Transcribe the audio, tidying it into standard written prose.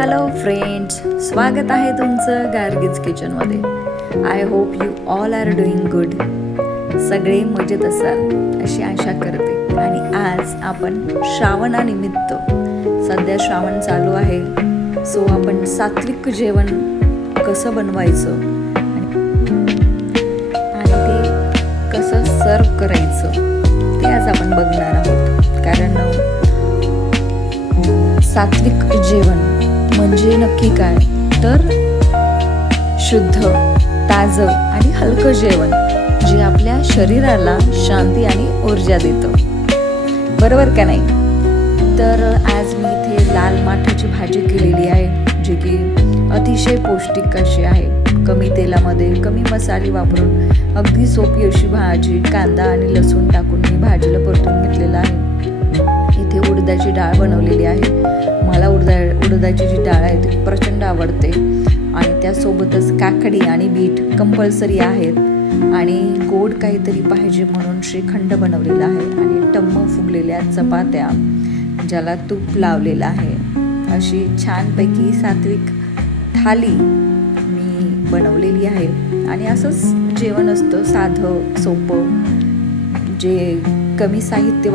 Hello friends, स्वागत आहे तुमचं गार्गीज किचनमध्ये। I hope you all are doing good. सगळे मजेत असाल अशी आशा करते। आणि आज आपण श्रावणानिमित्त, सध्या श्रावण चालू आहे, सो आपण सात्विक जेवण कसं बनवायचं आणि ते कसं सर्व करायचं ते आज आपण बघणार आहोत। कारण सात्विक जेवण म्हणजे नक्की काय, तर शुद्ध, ताजं आणि हलकं जेवण जे आपल्या शरीराला शांती आणि ऊर्जा देतं, बरोबर का नाही? तर आज मी इथे लाल माठाची भाजी केलेली आहे, जी की अतिशय पौष्टिक अशी आहे। कमी तेलामध्ये, कमी मसाले वापरून अगदी सोपी अशी भाजी, कांदा आणि लसूण टाकून मी भाजीला परतून घेतलेला आहे। इथे उडदाची डाळ बनवलेली आहे। मला उडदाची जी डाळ आहे ती प्रचंड आवडते आणि त्यासोबतच काकडी आणि बीट कंपल्सरी आहेत। आणि गोड काहीतरी पाहिजे म्हणून श्रीखंड बनवलेला आहे आणि टम्म फुगलेल्या चपात्या, ज्याला तूप लावलेलं आहे। अशी छानपैकी सात्विक थाली मी बनवलेली आहे। आणि असंच जेवण असतं, साधं सोपं, जे कमी साहित्य